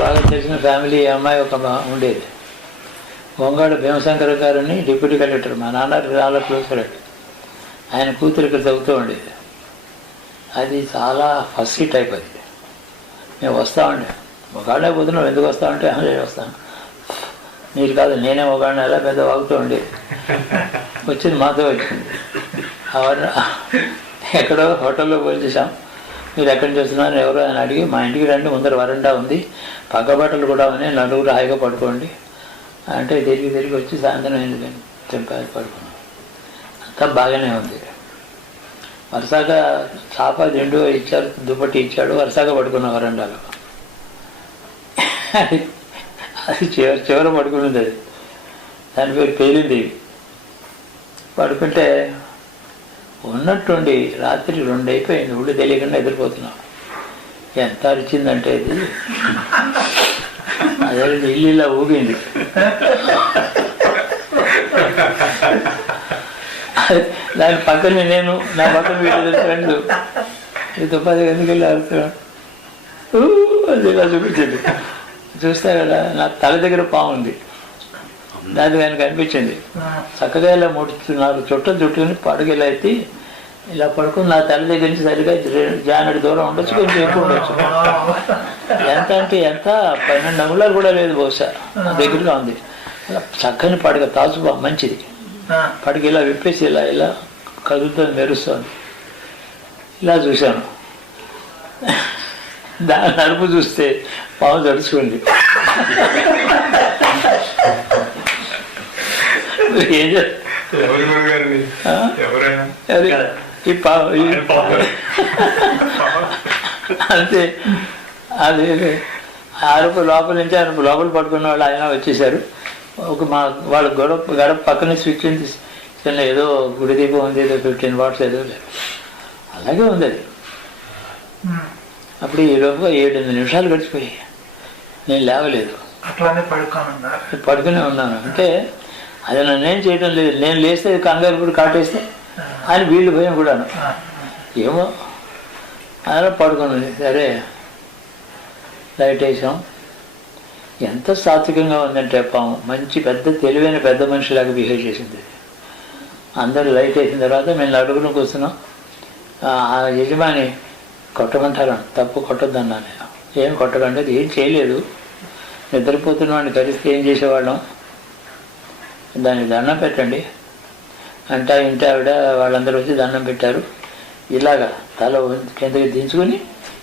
బాగా తెలిసిన ఫ్యామిలీ అమ్మాయి ఒక ఉండేది. వంగాడు భీమశంకర్ గారిని డిప్యూటీ కలెక్టర్ మా నాన్న చాలా క్లోజ్ కలెక్టర్ ఆయన కూతురు ఇక్కడ చదువుతూ ఉండేది. అది చాలా ఫస్ట్ టైప్ అది మేము వస్తామండి ఒకళ్ళే పోతున్నాం ఎందుకు వస్తామంటే అదే వస్తాను. మీరు కాదు నేనే ఒకళ్ళని ఎలా పెద్ద వాగుతూ ఉండేది. వచ్చింది మాతో. వచ్చింది అవన్నీ ఎక్కడో హోటల్లో పోల్చేసాం మీరు ఎక్కడి నుంచి వస్తున్నారు ఎవరు అని అడిగి మా ఇంటికి రండి ముందర వరండా ఉంది. పక్కబట్టలు కూడా ఉన్నాయి నలుగురు హాయిగా పడుకోండి. అంటే తిరిగి తిరిగి వచ్చి సాయంత్రం అయింది చెప్పారు పడుకున్నాం. అంతా బాగానే ఉంది. వరుసగా చాప దిండు ఇచ్చారు దుప్పటి ఇచ్చాడు వరుసగా పడుకున్నాం వరండాలో. అది చివరి చివర పడుకున్నది అది. దాని పేరు పేలింది. పడుకుంటే ఉన్నట్టుండి రాత్రి రెండు అయిపోయింది ఊళ్ళు తెలియకుండా ఎదిరిపోతున్నాం. ఎంత అరిచిందంటే ఇది. అదే ఇల్లు ఇలా ఊగింది. దాని పక్కన నేను నా పక్కన వీళ్ళు ఫ్రెండ్ ఈ తుపాది ఎందుకు వెళ్ళి అది ఇలా చూపించింది. చూస్తే కదా నా తల దగ్గర పాము ఉంది. దాని కానీ కనిపించింది చక్కగా ఇలా ముడుచు నాలుగు చుట్టలు చుట్టుకుని పడగ ఇలా ఎత్తి ఇలా పడుకుని నా తల దగ్గర నుంచి సరిగా జానడి దూరం ఉండొచ్చు కొంచెం ఎక్కువ ఉండొచ్చు. ఎంత అంటే ఎంత? పన్నెండు అంగుళాలు కూడా లేదు బహుశా. నా దగ్గరగా ఉంది. అలా చక్కని పడగ తాజుబా మంచిది. పడగ ఇలా విప్పేసి ఇలా ఇలా కదులుతుంది మెరుస్తుంది. ఇలా చూశాను. దాని నడుపు చూస్తే పాము తడుచుకుంది. ఏం చేస్తా ఎవరు ఈ అంతే అది అరుపు లోపల నుంచి అరుపు లోపల పట్టుకున్న వాళ్ళు ఆయన వచ్చేసారు. ఒక మా వాళ్ళ గడప గడప పక్కనే స్విచ్ ఉంది. చిన్న ఏదో గుడి దీపం ఉంది ఏదో ఫిఫ్టీన్ వాట్స్ ఏదో లేదు. అలాగే ఉంది అది. అప్పుడు ఈ లోపు ఏడెనిమిది నిమిషాలు గడిచిపోయాయి. నేను లేవలేదు. పడుకునే ఉన్నాను. అంటే అది నన్నేం చేయడం లేదు. నేను లేస్తే కంగారు కూడా కాటేస్తే అని వీళ్ళు భయం కూడాను. ఏమో అలా పడుకున్నది. సరే లైట్ వేసాం. ఎంత సాత్వికంగా ఉందంటే పాము. మంచి పెద్ద తెలివైన పెద్ద మనిషిలాగా బిహేవ్ చేసింది. అందరూ లైట్ వేసిన తర్వాత మేము నడుగును కూర్చున్నాం. ఆ యజమాని కొట్టమంటారా? తప్పు కొట్టొద్దన్నా నేను ఏం కొట్టకండి అది ఏం చేయలేదు. నిద్రపోతున్న వాడిని కలిస్తే ఏం చేసేవాళ్ళం? దానికి దండం పెట్టండి. అంటా ఇంట ఆవిడ వాళ్ళందరూ వచ్చి దండం పెట్టారు. ఇలాగా తల కిందకి దించుకొని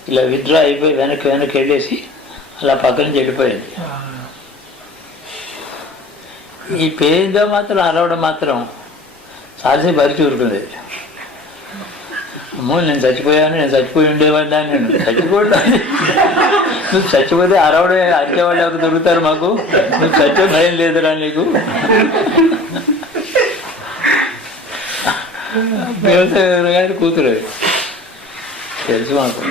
ఇలా విత్డ్రా అయిపోయి వెనక్కి వెనక్కి వెళ్ళేసి అలా పక్కన నుంచి వెళ్ళిపోయింది ఈ పేరుగా మాత్రం అరవడం మాత్రం సాధ్యం బరి చూరుకుంది. అమ్మో నేను చచ్చిపోయాను నేను చచ్చిపోయి ఉండేవాడిని దాన్ని నేను. చచ్చిపోయాను నువ్వు చచ్చిపోతే అరవడే అరిచేవాళ్ళు ఎవరు దొరుకుతారు మాకు? నువ్వు చచ్చే భయం లేదురా నీకు. వ్యవసాయ గారి కూతురు అది. తెలుసు మాకు.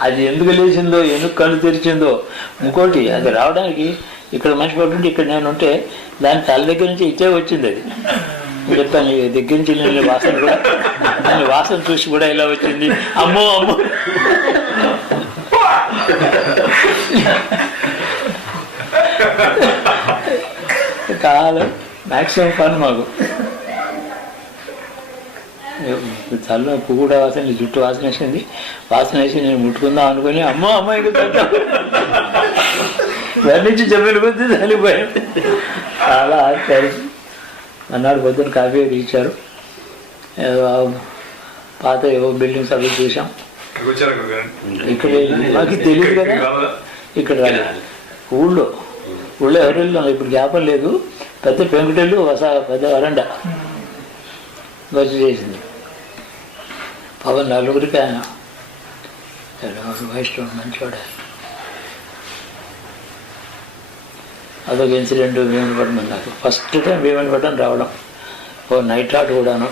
అది ఎందుకు లేచిందో ఎందుకు కళ్ళు తెరిచిందో ఇంకోటి అది రావడానికి ఇక్కడ మనిషి పడుతుంటే ఇక్కడ నేను ఉంటే దాని తల దగ్గర నుంచి ఇచ్చే వచ్చింది అది. చెప్తాను దగ్గర నుంచి నేను వాసన కూడా దాని వాసన చూసి కూడా ఇలా వచ్చింది. అమ్మో అమ్మో. కాలం మ్యాక్సిమం ఫన్ మాకు. పువ్వు కూడా వాసన జుట్టు వాసన వేసింది. వాసన వేసి నేను ముట్టుకుందాం అనుకుని అమ్మో అమ్మాయికి వర్ణించి చెప్పిన కొద్దీ చనిపోయాను చాలా ఆశ్చర్యం. అన్నాడు పొద్దున్న కాఫీ ఇచ్చారు. ఆ పాత ఏవో బిల్డింగ్స్ అవి చూసాం ఇక్కడ మాకు తెలియదు కదా. ఇక్కడ ఊళ్ళో. ఊళ్ళో ఎవరు వెళ్ళాం ఇప్పుడు జ్ఞాపం లేదు. పెద్ద పెంకుటెళ్ళు వస పెద్ద వరండా. బస్సు చేసింది. పవన్ నలుగురికి ఆయన వైష్ణవ్ మంచివాడు అదొక ఇన్సిడెంట్ భీమనిపట్నం నాకు ఫస్ట్ టైం భీమనిపట్నం రావడం. ఓ నైట్ ఆట్ కూడాను.